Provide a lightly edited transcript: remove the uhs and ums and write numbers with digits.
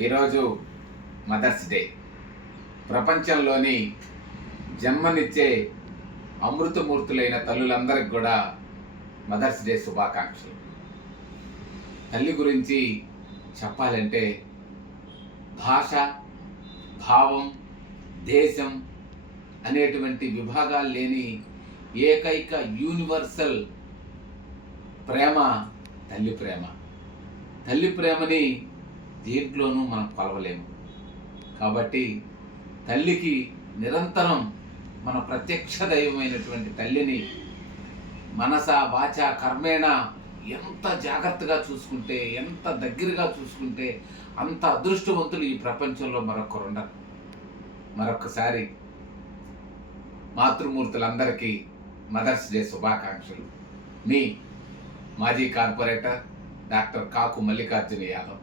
ఈరోజు mothers day. ప్రపంచంలోని జన్మనిచ్చే అమృతమూర్తులైన తల్లులందరికీ కూడా మదర్స్ డే శుభాకాంక్షలు. తల్లి గురించి చెప్పాలంటే భాష, భావం, దేశం అనేటువంటి విభాగాలు లేని ఏకైక యూనివర్సల్ ప్రేమ తల్లి ప్రేమ. తల్లి ప్రేమని దేంట్లోనూ మనం కొలవలేము. కాబట్టి తల్లికి నిరంతరం మన ప్రత్యక్ష దైవమైనటువంటి తల్లిని మనస, వాచ, కర్మేణ ఎంత జాగ్రత్తగా చూసుకుంటే, ఎంత దగ్గరగా చూసుకుంటే అంత అదృష్టవంతులు ఈ ప్రపంచంలో మరొకరు ఉండరు. మరొకసారి మాతృమూర్తులందరికీ మదర్స్ డే శుభాకాంక్షలు. మీ మాజీ కార్పొరేటర్ డాక్టర్ కాకు మల్లికార్జున యాదవ్.